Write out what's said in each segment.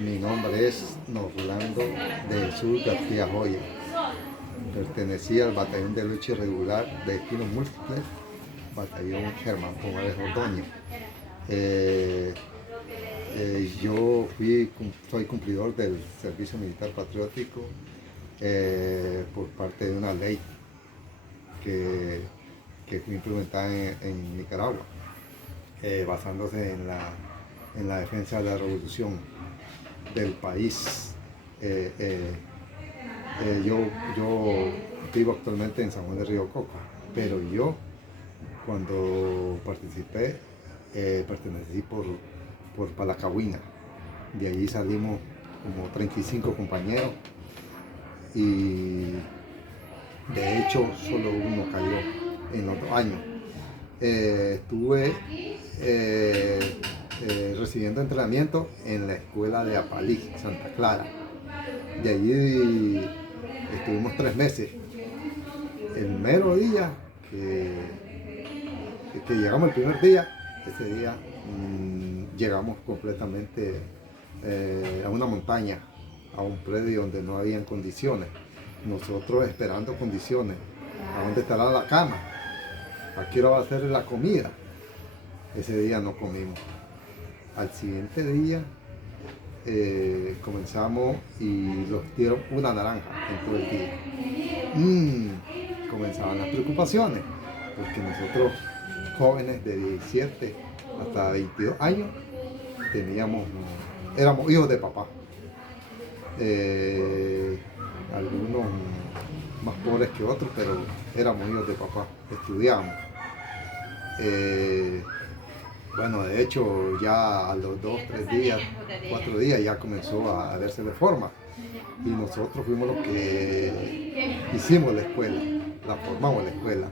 Mi nombre es Norlando de Jesús García Joya. Pertenecía al batallón de lucha irregular de tiros múltiples, batallón Germán Pomares Ordóñez. Yo soy cumplidor del servicio militar patriótico por parte de una ley que fue implementada en Nicaragua, basándose en la defensa de la revolución del país. Yo vivo actualmente en San Juan de Río Coco, pero yo cuando participé pertenecí por Palacagüina. De allí salimos como 35 compañeros y de hecho solo uno cayó en los 2 años. Estuve recibiendo entrenamiento en la escuela de Apalí, Santa Clara. De allí estuvimos 3 meses. El mero día que llegamos, el primer día, ese día llegamos completamente a una montaña, a un predio donde no habían condiciones. Nosotros esperando condiciones. ¿A dónde estará la cama? ¿A qué hora va a ser la comida? Ese día no comimos. Al siguiente día comenzamos y nos dieron una naranja en todo el día. Comenzaban las preocupaciones, porque nosotros jóvenes de 17 hasta 22 años éramos hijos de papá. Algunos más pobres que otros, pero éramos hijos de papá, estudiábamos. Bueno, de hecho, ya a los 2, 3 días, 4 días ya comenzó a verse de forma. Y nosotros fuimos los que hicimos la escuela, la formamos la escuela.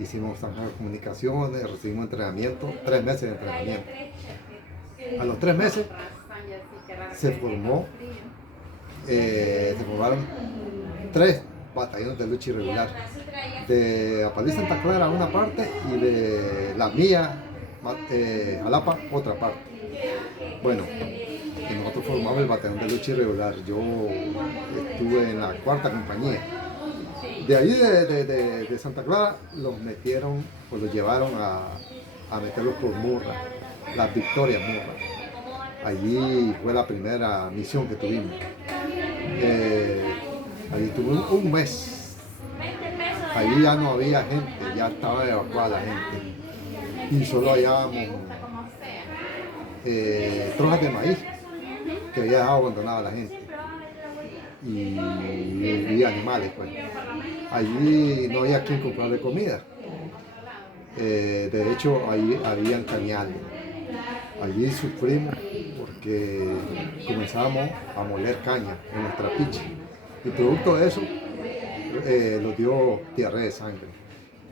Hicimos comunicaciones, recibimos entrenamiento, 3 meses de entrenamiento. A los 3 meses se formaron 3 batallones de lucha irregular. De Apalí Santa Clara una parte y de la mía, Jalapa, otra parte. Bueno, y nosotros formamos el batallón de lucha irregular. Yo estuve en la 4ª compañía. De ahí de Santa Clara los metieron, pues los llevaron a meterlos por Murra, las Victorias Murra. Allí fue la primera misión que tuvimos. Allí tuve un mes. Allí ya no había gente, ya estaba evacuada la gente. Y solo hallábamos trojas de maíz que había dejado abandonada la gente. Y animales, pues. Allí no había quien comprarle comida. De hecho, allí habían cañales. Allí sufrimos porque comenzábamos a moler caña en nuestra picha. Y producto de eso nos dio diarrea de sangre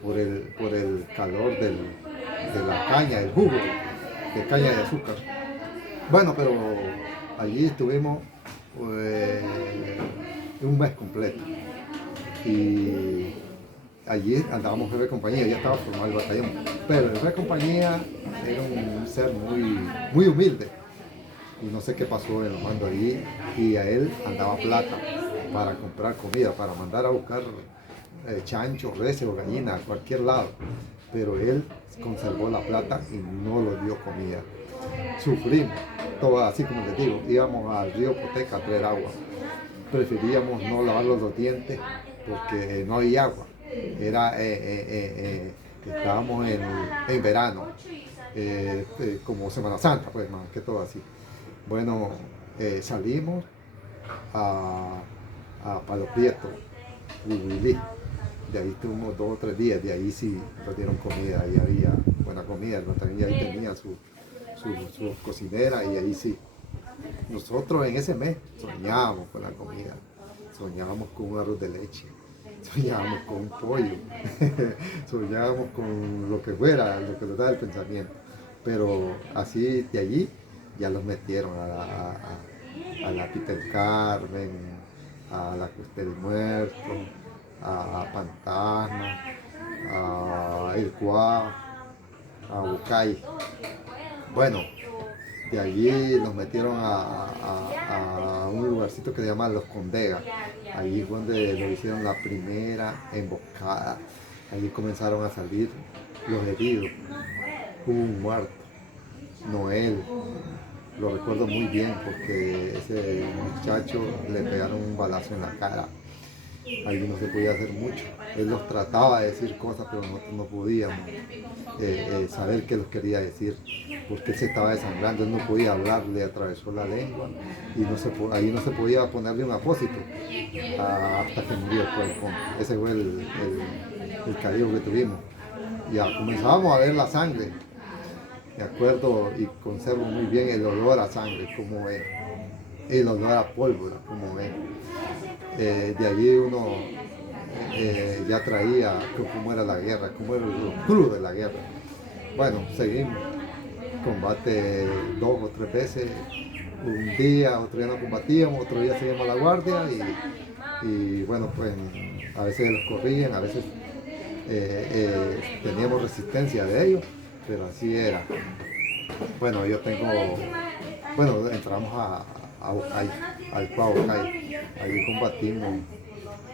por el calor de la caña, del jugo de caña de azúcar. Bueno, pero allí estuvimos un mes completo. Y allí andábamos jefe de compañía, ya estaba formado el batallón. Pero el jefe de compañía era un ser muy humilde. Y no sé qué pasó en los mandos allí. Y a él andaba plata para comprar comida, para mandar a buscar chanchos, reses o gallinas a cualquier lado. Pero él conservó la plata y no lo dio comida. Sufrimos, todo así como les digo, íbamos al río Poteca a traer agua. Preferíamos no lavarnos los dientes porque no había agua. Estábamos en verano, como Semana Santa, pues más que todo así. Bueno, salimos a Palo Prieto, Huihuilí. De ahí estuvimos 2 o 3 días, de ahí sí nos dieron comida, ahí había buena comida, el batallón ahí tenía su cocinera y ahí sí. Nosotros en ese mes soñábamos con la comida, soñábamos con un arroz de leche, soñábamos con un pollo, soñábamos con lo que fuera, lo que nos da el pensamiento. Pero así de allí ya los metieron a la Pita del Carmen, a la Cruz del Muerto, a Pantasma, a El Cuá, a Bucay. Bueno, de allí nos metieron a sitio que se llama Los Condegas. Allí fue donde lo hicieron la primera emboscada. Allí comenzaron a salir los heridos. Hubo un muerto, Noel. Lo recuerdo muy bien porque ese muchacho le pegaron un balazo en la cara. Ahí no se podía hacer mucho. Él los trataba de decir cosas, pero nosotros no podíamos saber qué los quería decir, porque él se estaba desangrando, él no podía hablar, le atravesó la lengua y ahí no se podía ponerle un apósito hasta que murió. Ese fue el castigo que tuvimos. Ya comenzábamos a ver la sangre. Me acuerdo y conservo muy bien el olor a sangre, como es, el olor a pólvora, como es. De allí uno ya traía cómo era la guerra, cómo era lo crudo de la guerra. Bueno, seguimos, combate 2 o 3 veces, un día, otro día no combatíamos, otro día seguimos la guardia y bueno, pues a veces los corrían, a veces teníamos resistencia de ellos, pero así era. Bueno, entramos a Bocay, al Pau Bocay. Allí combatimos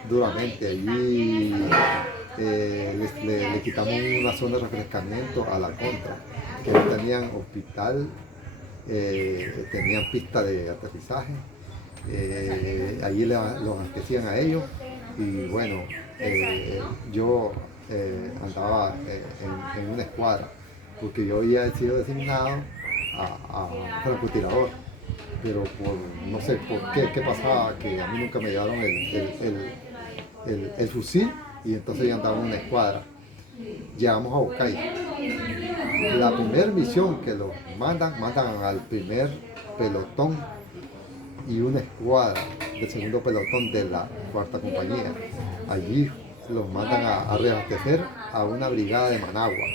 duramente. Allí le quitamos una zona de refrescamiento a la contra, que no tenían hospital, tenían pista de aterrizaje. Allí los abastecían a ellos y bueno, yo andaba en una escuadra porque yo había sido designado a francotirador, pero no sé por qué pasaba, que a mí nunca me llevaron el fusil y entonces yo andaba en una escuadra. Llegamos a Bocay. La primera misión que los mandan al primer pelotón y una escuadra del segundo pelotón de la 4ª compañía. Allí los mandan a reabastecer a una brigada de Managua.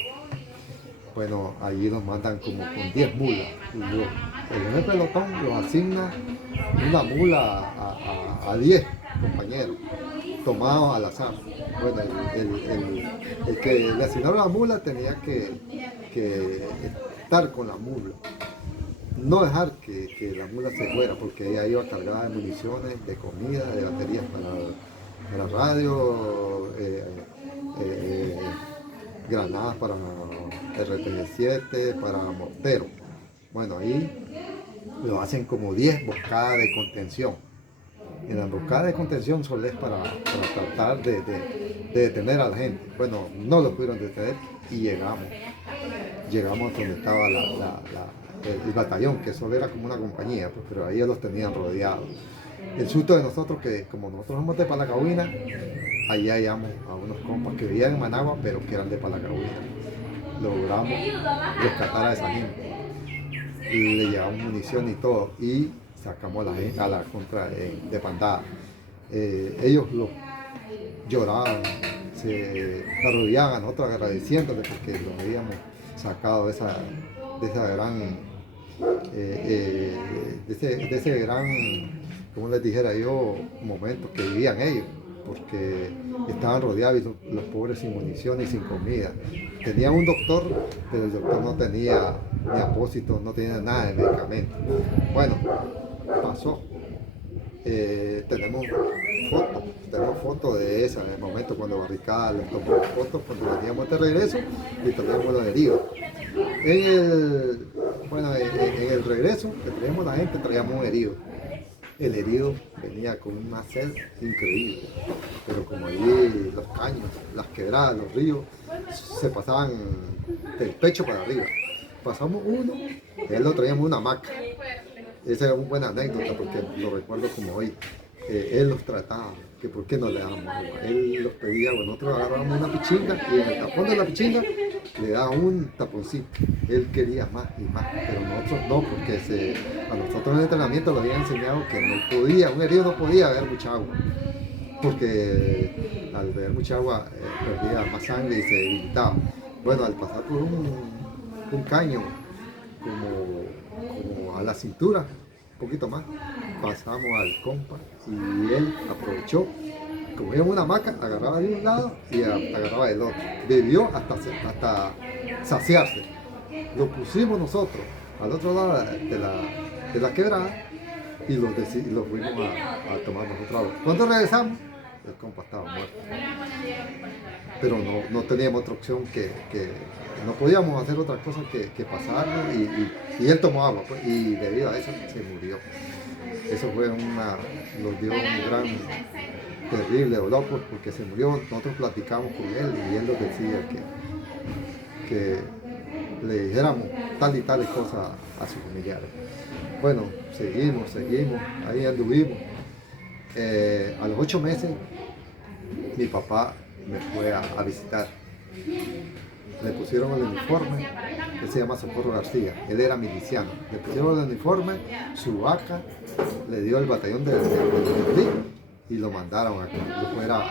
Bueno, allí los mandan como con 10 mulas. El primer pelotón los asigna una mula a 10 compañeros, tomados al azar. Bueno, el que le asignaron la mula tenía que estar con la mula. No dejar que la mula se fuera, porque ella iba cargada de municiones, de comida, de baterías para radio, granadas para RPG-7, para mortero. Bueno, ahí lo hacen como 10 emboscadas de contención. En la emboscada de contención solo es para tratar de detener a la gente. Bueno, no lo pudieron detener y llegamos donde estaba el batallón, que solo era como una compañía, pues, pero ahí los tenían rodeados. El susto de nosotros, que como nosotros somos de Palacagüina, allí hallamos a unos compas que vivían en Managua, pero que eran de Palacagüina. Logramos rescatar a esa gente. Y le llevamos munición y todo, y sacamos a la contra de Pandada. Ellos lloraban, se arrodillaban a nosotros agradeciéndoles porque los habíamos sacado de ese gran, como les dijera yo, momento que vivían ellos, porque estaban rodeados y los pobres sin munición y sin comida. Tenían un doctor, pero el doctor no tenía ni apósitos, no tenía nada de medicamento. Bueno, pasó. Tenemos fotos de ese momento cuando Barricada les tomó fotos cuando veníamos de regreso y teníamos los heridos. En el regreso que traíamos la gente, traíamos un herido. El herido venía con una sed increíble, pero como allí los caños, las quebradas, los ríos, se pasaban del pecho para arriba. Pasamos uno, él lo traíamos una hamaca. Esa es una buena anécdota porque lo recuerdo como hoy. Él los trataba, que por qué no le dábamos agua. Él los pedía, bueno, nosotros agarrábamos una pichinga y en el tapón de la pichinga le daba un taponcito. Él quería más y más, pero nosotros no, porque a nosotros en el entrenamiento nos habían enseñado que no podía, un herido no podía beber mucha agua, porque al beber mucha agua perdía más sangre y se debilitaba. Bueno, al pasar por un caño como a la cintura, un poquito más, pasamos al compa y él aprovechó, cogía una hamaca, agarraba de un lado y agarraba del otro. Bebió hasta saciarse. Lo pusimos nosotros al otro lado de la quebrada y los fuimos a tomar nosotros agua. Cuando regresamos, el compa estaba muerto. Pero no teníamos otra opción que no podíamos hacer otra cosa que pasarlo y él tomó agua pues, y debido a eso se murió. Eso fue nos dio un gran, terrible dolor pues, porque se murió. Nosotros platicamos con él y él nos decía que le dijéramos tal y tales cosas a sus familiares. Bueno, seguimos, ahí anduvimos. A los 8 meses mi papá me fue a visitar. Le pusieron el uniforme, él se llama Socorro García, él era miliciano. Le pusieron el uniforme, su vaca, le dio el batallón del y lo mandaron a que lo fuera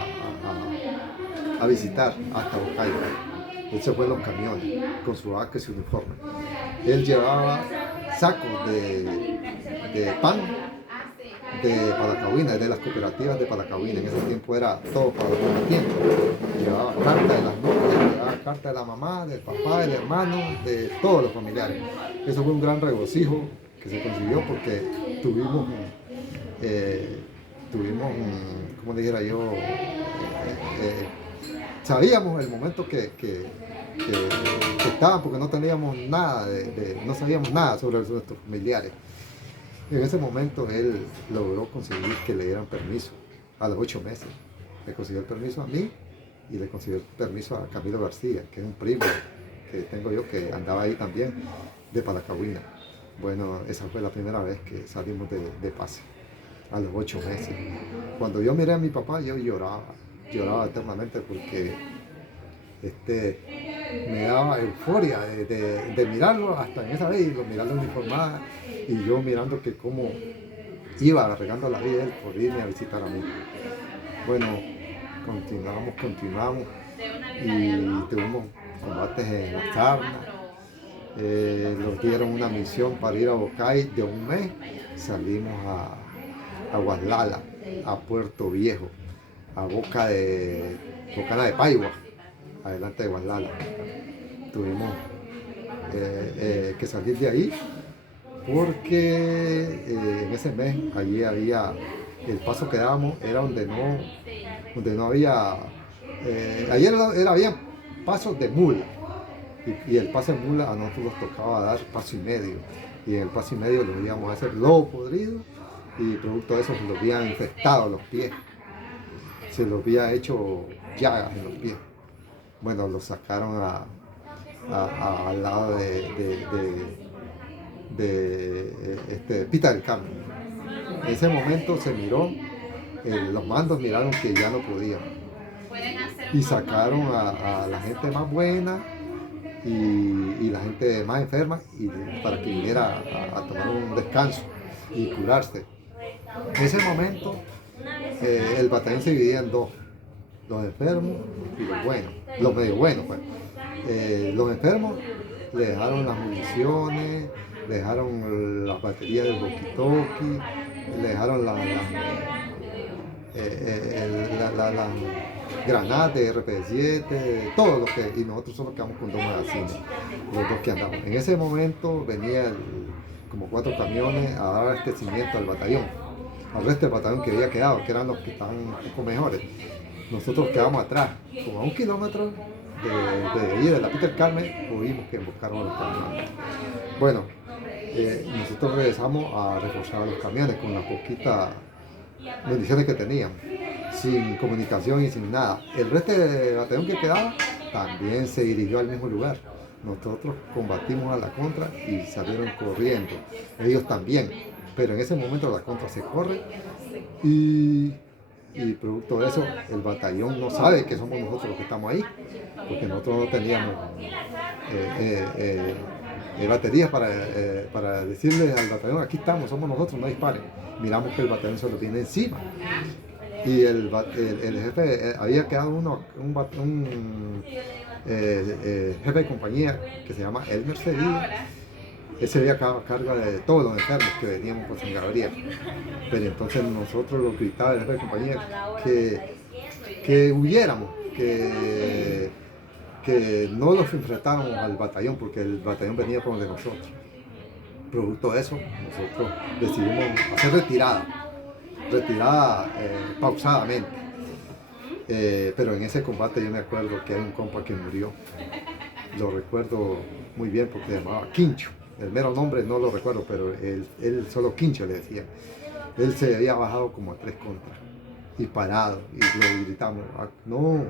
a visitar hasta Bocaya. Él se fue en los camiones con su vaca y su uniforme. Él llevaba sacos de pan de Palacahuina, de las cooperativas de Palacahuina. En ese tiempo era todo para los tiempos. Llevaba carta de las novias, llevaba carta de la mamá, del papá, del hermano, de todos los familiares. Eso fue un gran regocijo que se consiguió porque tuvimos, como dijera yo, sabíamos el momento que estaban porque no teníamos nada, no sabíamos nada sobre nuestros familiares. En ese momento él logró conseguir que le dieran permiso a los 8 meses. Le consiguió el permiso a mí y le consiguió el permiso a Camilo García, que es un primo que tengo yo que andaba ahí también de Palacahuina. Bueno, esa fue la primera vez que salimos de pase, a los 8 meses. Cuando yo miré a mi papá, yo lloraba eternamente porque me daba euforia de mirarlo hasta en esa vez, y mirarlo uniformado y yo mirando que cómo iba regando la vida él por irme a visitar a mí. Bueno, continuamos y tuvimos combates en las armas. Nos dieron una misión para ir a Bocay de un mes. Salimos a Guaslala, a Puerto Viejo, a Bocana de Paigua, adelante de Guaslala. Tuvimos que salir de ahí porque en ese mes allí había el paso que dábamos era donde no había ayer había pasos de mula y el paso de mula a nosotros nos tocaba dar paso y medio y en el paso y medio lo íbamos a hacer lobo podrido y producto de eso se los habían infectado los pies, se los había hecho llagas en los pies. Bueno, los sacaron al lado de Pita del Carmen. En ese momento se miró, los mandos miraron que ya no podían y sacaron a la gente más buena y la gente más enferma para que viniera a tomar un descanso y curarse. En ese momento el batallón se dividía en dos, los enfermos y los buenos, los medio buenos pues. Los enfermos le dejaron las municiones, le dejaron las baterías del walkie-talkie, le dejaron las granadas de RP7, todo lo que, y nosotros solo quedamos con 2 magazines, los dos que andamos. En ese momento venían como 4 camiones a dar abastecimiento al batallón, al resto del batallón que había quedado, que eran los que estaban un poco mejores. Nosotros quedamos atrás, como a 1 kilómetro de ahí, de la Pita del Carmen, tuvimos que buscar los camiones. Bueno, nosotros regresamos a reforzar los camiones con las poquitas municiones que teníamos, sin comunicación y sin nada. El resto del batallón que quedaba también se dirigió al mismo lugar. Nosotros combatimos a la contra y salieron corriendo. Ellos también, pero en ese momento la contra se corre y producto de eso el batallón no sabe que somos nosotros los que estamos ahí, porque nosotros no teníamos baterías para decirles al batallón, aquí estamos, somos nosotros, no disparen. Miramos que el batallón se lo viene encima y el jefe, había quedado un jefe de compañía que se llama Elmer Sevilla. Él se había quedado a cargo de todos los enfermos que veníamos por San Gabriel. Pero entonces nosotros lo gritaba el jefe de compañía que huyéramos, que no los enfrentáramos al batallón, porque el batallón venía por de nosotros. Producto de eso, nosotros decidimos hacer retirada pausadamente. Pero en ese combate yo me acuerdo que hay un compa que murió. Lo recuerdo muy bien porque se llamaba Quincho. El mero nombre no lo recuerdo, pero él solo Quincho le decía. Él se había bajado como a 3 contras y parado, y lo gritamos, no,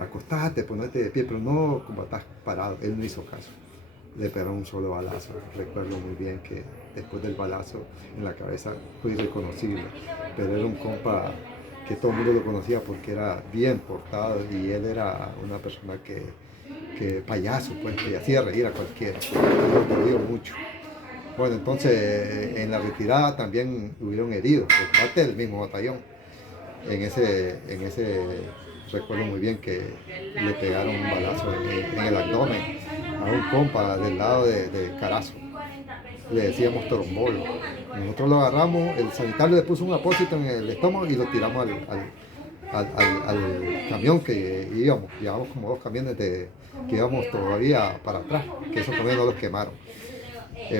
acostate, ponete de pie, pero no combatás parado. Él no hizo caso, le pegaron un solo balazo. Recuerdo muy bien que después del balazo en la cabeza fue irreconocible, pero era un compa que todo el mundo lo conocía porque era bien portado y él era una persona que payaso, pues, que hacía reír a cualquiera. Lo quería mucho. Bueno, entonces en la retirada también hubieron heridos por parte del mismo batallón. En ese recuerdo muy bien que le pegaron un balazo en el abdomen a un compa del lado de Carazo. Le decíamos Torombolo. Nosotros lo agarramos, el sanitario le puso un apósito en el estómago y lo tiramos al camión que íbamos. Llevábamos como 2 camiones que íbamos todavía para atrás, que esos camiones no los quemaron.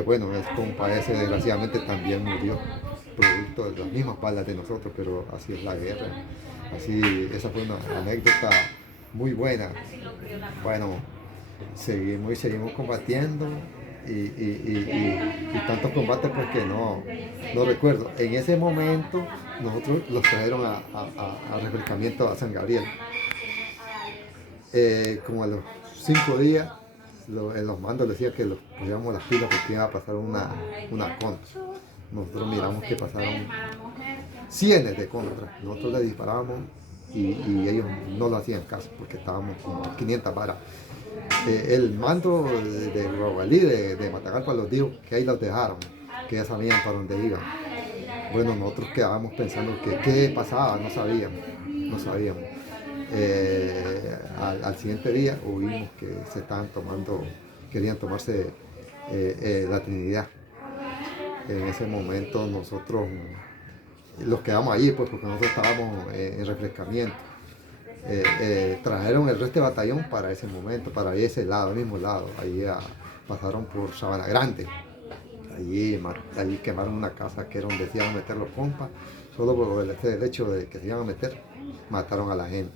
Bueno, el compa ese desgraciadamente también murió, producto de las mismas balas de nosotros, pero así es la guerra. Así, esa fue una anécdota muy buena. Bueno, seguimos combatiendo y tantos combates pues que no recuerdo. En ese momento nosotros los trajeron a refrescamiento a San Gabriel. Como a los 5 días en los mandos decía que los pusiéramos las pilas porque iba a pasar una contra. Nosotros miramos que pasaron cientos de contras. Nosotros le disparábamos y ellos no lo hacían caso porque estábamos como 500 varas. El mando de Rogalí, de Matagalpa, los dijo que ahí los dejaron, que ya sabían para dónde iban. Bueno, nosotros quedábamos pensando que qué pasaba, no sabíamos. Al siguiente día oímos que querían tomarse la Trinidad. En ese momento nosotros los quedamos allí pues porque nosotros estábamos en refrescamiento. Trajeron el resto de batallón para ese momento, para ese lado, el mismo lado. Allí pasaron por Sabana Grande. Allí quemaron una casa que era donde se iban a meter los compas, solo por el hecho de que se iban a meter, mataron a la gente.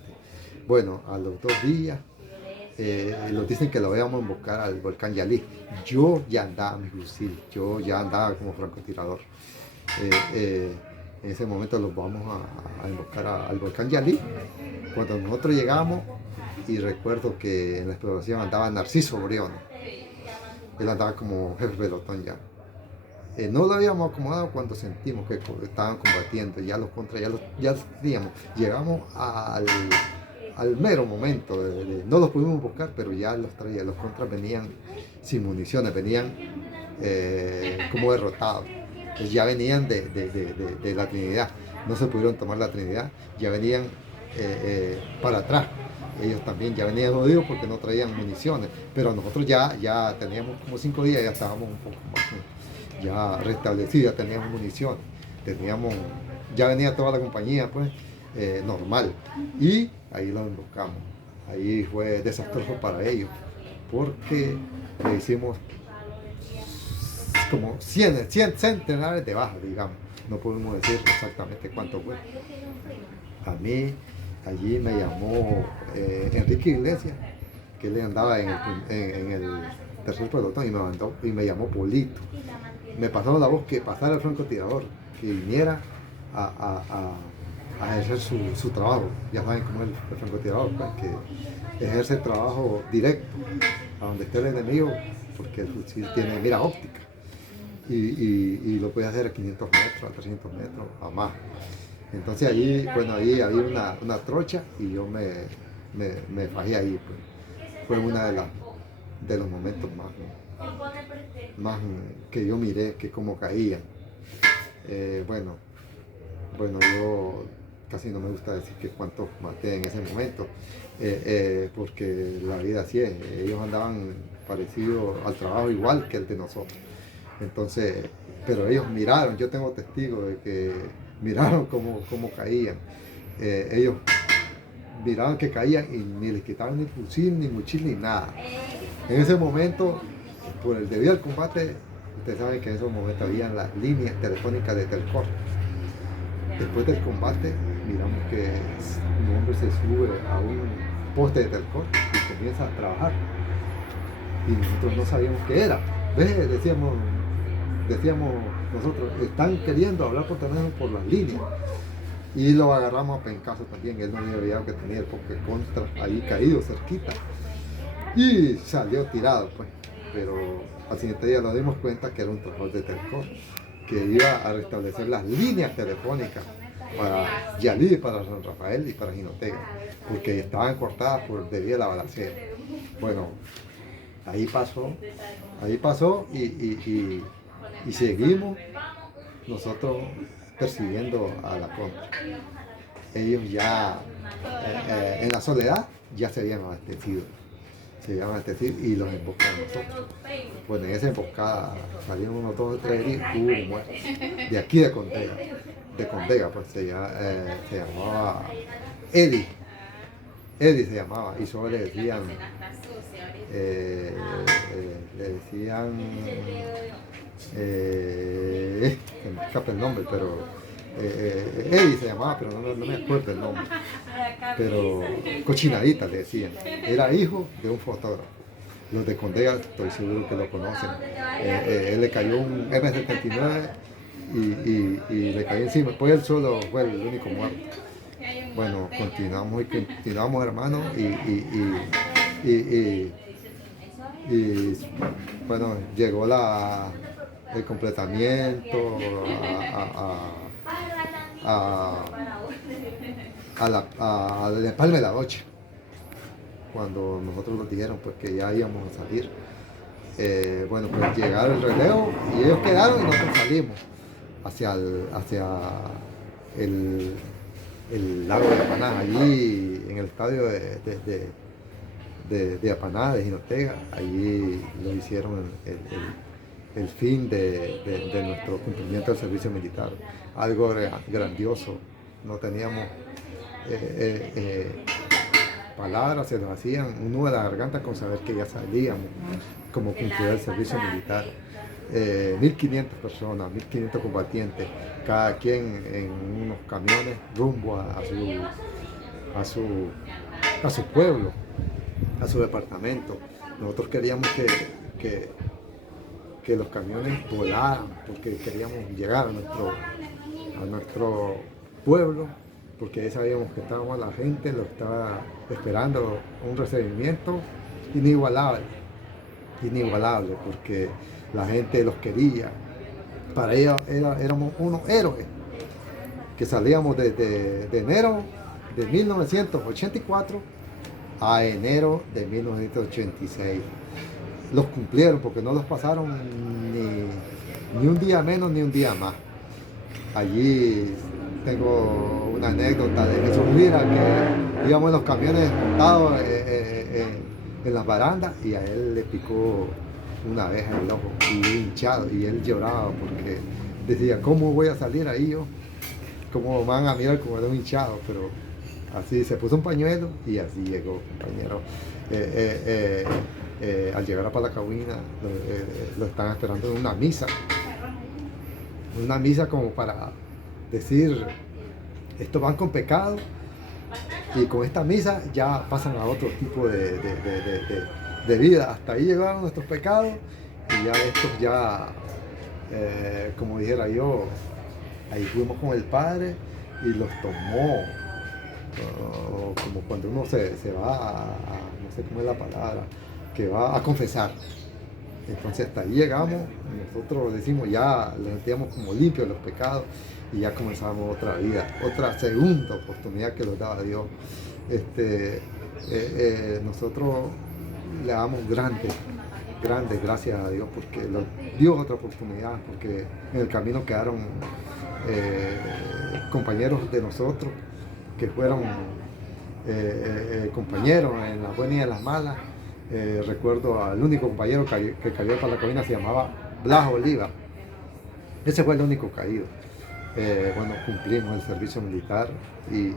Bueno, a los 2 días nos dicen que lo íbamos a buscar al volcán Yalí. Yo ya andaba mi fusil, yo ya andaba como francotirador. En ese momento los vamos a emboscar al volcán Yalí. Cuando nosotros llegamos, y recuerdo que en la exploración andaba Narciso Briones. Él andaba como jefe de pelotón ya. No lo habíamos acomodado cuando sentimos que estaban combatiendo, ya los contras, ya digamos, llegamos al mero momento, no los pudimos buscar, pero ya los traía, los contras venían sin municiones, venían como derrotados. Entonces ya venían de la Trinidad, no se pudieron tomar la Trinidad, ya venían para atrás. Ellos también ya venían jodidos porque no traían municiones, pero nosotros ya teníamos como 5 días, ya estábamos un poco más ya restablecidos, ya teníamos municiones, ya venía toda la compañía pues normal, y ahí los emboscamos. Ahí fue desastroso para ellos porque le hicimos como centenares de bajas, digamos. No podemos decir exactamente cuánto fue. A mí allí me llamó Enrique Iglesias, que él andaba en el tercer pelotón, y me llamó Polito. Me pasaron la voz que pasara el francotirador, que viniera a ejercer su trabajo. Ya saben cómo es el francotirador, pues, que ejerce el trabajo directo a donde esté el enemigo, porque el fusil tiene mira óptica y lo puede hacer a 500 metros, a 300 metros, a más. Entonces allí había una trocha y yo me fajé ahí. Pues. Fue uno de los momentos más que yo miré, que como caían. Bueno, yo casi no me gusta decir que cuántos maté en ese momento, porque la vida así es. Ellos andaban parecidos al trabajo igual que el de nosotros. Entonces, pero ellos miraron, yo tengo testigos de que miraron cómo caían. Ellos miraban que caían y ni les quitaban ni fusil, ni mochila, ni nada. En ese momento debido al combate, ustedes saben que en esos momentos habían las líneas telefónicas de Telcor. Después del combate, miramos que un hombre se sube a un poste de Telcor y comienza a trabajar. Y nosotros no sabíamos qué era. ¿Ves? Decíamos nosotros, están queriendo hablar por teléfono por las líneas. Y lo agarramos a pencazo también. Él no había olvidado que tenía el poste contra ahí caído cerquita. Y salió tirado, pues. Pero al siguiente día nos dimos cuenta que era un trabajador de Telcor, que iba a restablecer las líneas telefónicas para Yalí, para San Rafael y para Jinotega, porque estaban cortadas debido a la balacera. Bueno, ahí pasó y seguimos nosotros persiguiendo a la contra. Ellos ya en la soledad ya se habían abastecido. Y los emboscaron nosotros. Bueno, en esa emboscada salieron unos 2 o 3 heridos, hubo muertos. De aquí de Condega, pues se llamaba Eddie se llamaba, y solo le decían, se me escapa el nombre, pero Eddie se llamaba, pero no me acuerdo el nombre. Pero Cochinadita le decían. Era hijo de un fotógrafo. Los de Condega estoy seguro que lo conocen. Él le cayó un M79 y le cayó encima. Pues él solo fue el único muerto. Bueno, continuamos hermanos y bueno, llegó el completamiento al empalme de la noche, cuando nosotros nos dijeron pues que ya íbamos a salir. Bueno, pues llegaron el relevo y ellos quedaron y nosotros salimos hacia el lago de Apaná, allí en el estadio de Apaná, de Jinotega. Allí lo hicieron el fin de nuestro cumplimiento del servicio militar, algo grandioso. No teníamos palabras, se nos hacían un nudo a la garganta con saber que ya salíamos como cumplir el servicio militar. 1500 personas, 1500 combatientes, cada quien en unos camiones rumbo a su pueblo, a su departamento. Nosotros queríamos que los camiones volaran, porque queríamos llegar a nuestro pueblo, porque ya sabíamos que la gente lo estaba esperando, un recibimiento inigualable, porque la gente los quería. Para ellos éramos unos héroes, que salíamos de enero de 1984 a enero de 1986. Los cumplieron porque no los pasaron ni un día menos ni un día más. Allí tengo una anécdota de Jesús Lira, que íbamos en los camiones montados en las barandas y a él le picó una abeja en el ojo y hinchado, y él lloraba porque decía, ¿cómo voy a salir ahí yo? ¿Cómo van a mirar como era un hinchado? Pero así se puso un pañuelo y así llegó, compañero. Al llegar a Palacagüina lo están esperando en una misa como para decir, estos van con pecado y con esta misa ya pasan a otro tipo de vida. Hasta ahí llegaron nuestros pecados y ya estos como dijera yo, ahí fuimos con el Padre y los tomó, como cuando uno se va no sé cómo es la palabra, que va a confesar. Entonces hasta ahí llegamos, nosotros decimos ya los sentíamos como limpios los pecados y ya comenzamos otra vida, otra segunda oportunidad que nos daba Dios. Nosotros le damos grandes gracias a Dios porque nos dio otra oportunidad, porque en el camino quedaron compañeros de nosotros que fueron compañeros en las buenas y en las malas. Recuerdo al único compañero que cayó para la cabina, se llamaba Blas Oliva. Ese fue el único caído. Bueno, cumplimos el servicio militar y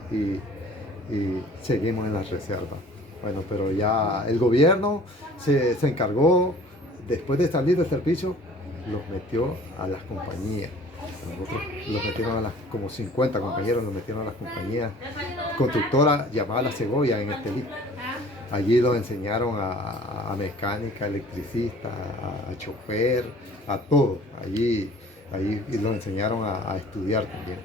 seguimos en la reserva. Bueno, pero ya el gobierno se encargó después de salir del servicio, los metió a las compañías. Nosotros los metieron a las, como 50 compañeros, los metieron a las compañías constructoras llamadas La Segovia en Estelí. Allí los enseñaron a mecánica, electricista, a chofer, a todo. Allí los enseñaron a estudiar también.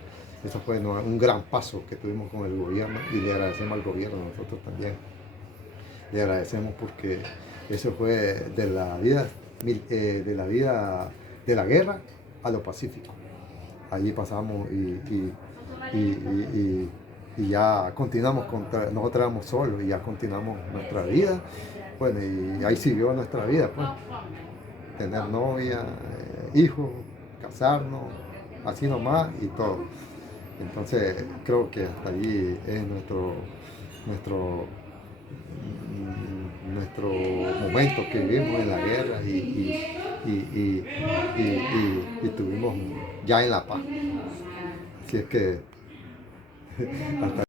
Eso fue un gran paso que tuvimos con el gobierno y le agradecemos al gobierno, nosotros también. Le agradecemos porque eso fue de la vida de la guerra a lo pacífico. Allí pasamos y ya continuamos, nosotros éramos solos y ya continuamos nuestra vida. Bueno, y ahí siguió nuestra vida, pues. Tener novia, hijos, casarnos, así nomás y todo. Entonces creo que hasta allí es nuestro nuestro momento que vivimos en la guerra y tuvimos ya en la paz. Así es que hasta